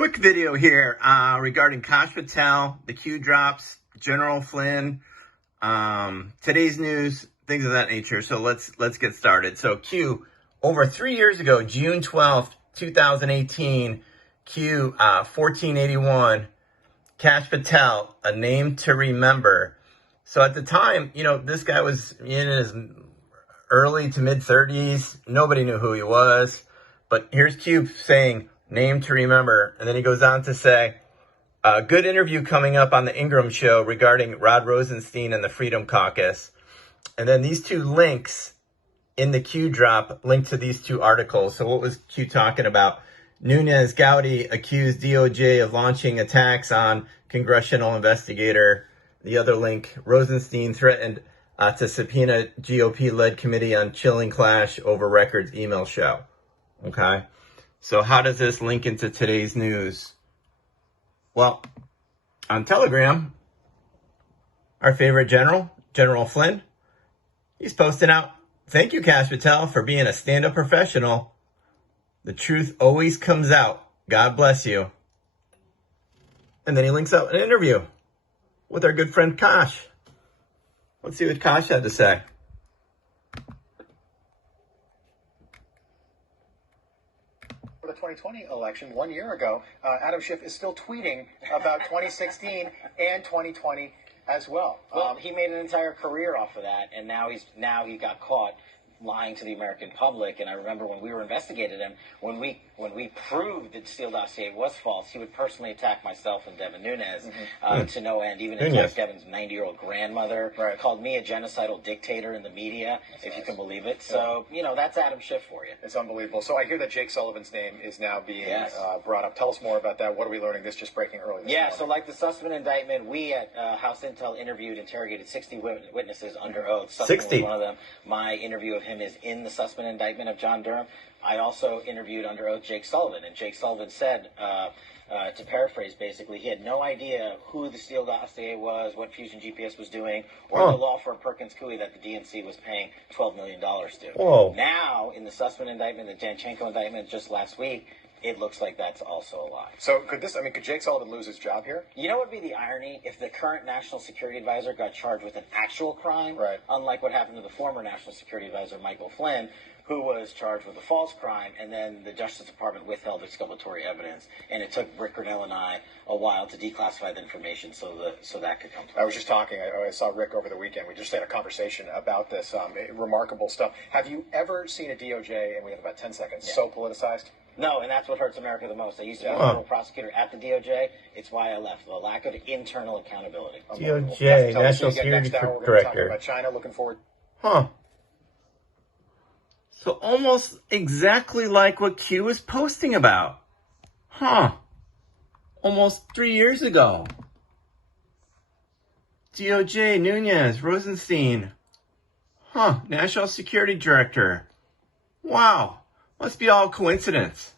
Quick video here regarding Kash Patel, the Q drops, General Flynn, today's news, things of that nature. So let's get started. So Q, over 3 years ago, June 12th, 2018, Q 1481, Kash Patel, a name to remember. So at the time, this guy was in his early to mid 30s. Nobody knew who he was. But here's Q saying, name to remember. And then he goes on to say, a good interview coming up on the Ingram Show regarding Rod Rosenstein and the Freedom Caucus. And then these two links in the Q drop link to these two articles. So what was Q talking about? Nunes Gowdy accused DOJ of launching attacks on congressional investigator. The other link, Rosenstein threatened to subpoena GOP-led committee on chilling clash over records email show. Okay. So how does this link into today's news? Well, on Telegram, our favorite general, General Flynn, he's posting out, thank you, Kash Patel, for being a stand-up professional. The truth always comes out. God bless you. And then he links out an interview with our good friend Kash. Let's see what Kash had to say. The 2020 election 1 year ago, Adam Schiff is still tweeting about 2016 and 2020 as well. Well, he made an entire career off of that, and now he got caught lying to the American public. And I remember when we were investigating him, when we proved that Steele dossier was false, he would personally attack myself and Devin Nunes to no end. Even attacked Devin's 90-year-old grandmother. Right. Called me a genocidal dictator in the media, if you can believe it. So that's Adam Schiff for you. It's unbelievable. So I hear that Jake Sullivan's name is now being brought up. Tell us more about that. What are we learning? This just breaking early this morning. So like the Sussman indictment, we at House Intel interrogated 60 witnesses under oath. Sussman 60. was one of them. My interview of him is in the Sussman indictment of John Durham. I also interviewed under oath Jake Sullivan, and Jake Sullivan said, to paraphrase basically, he had no idea who the Steele dossier was, what Fusion GPS was doing, or the law firm Perkins Coie that the DNC was paying $12 million to. Whoa. Now, in the Sussman indictment, the Danchenko indictment just last week, it looks like that's also a lie. So could Jake Sullivan lose his job here? You know what would be the irony? If the current National Security Advisor got charged with an actual crime, right, unlike what happened to the former National Security Advisor, Michael Flynn, who was charged with a false crime, and then the Justice Department withheld exculpatory evidence, and it took Rick Grenell and I a while to declassify the information so that could come to I was just talking, I saw Rick over the weekend. We just had a conversation about this remarkable stuff. Have you ever seen a DOJ, and we have about 10 seconds, so politicized? No, and that's what hurts America the most. I used to be a federal prosecutor at the DOJ. It's why I left. The lack of internal accountability. DOJ, National Security Director. We're going to talk about China. Looking forward. Huh. So almost exactly like what Q was posting about. Huh. Almost 3 years ago. DOJ, Nunes, Rosenstein. Huh. National Security Director. Wow. Must be all coincidence.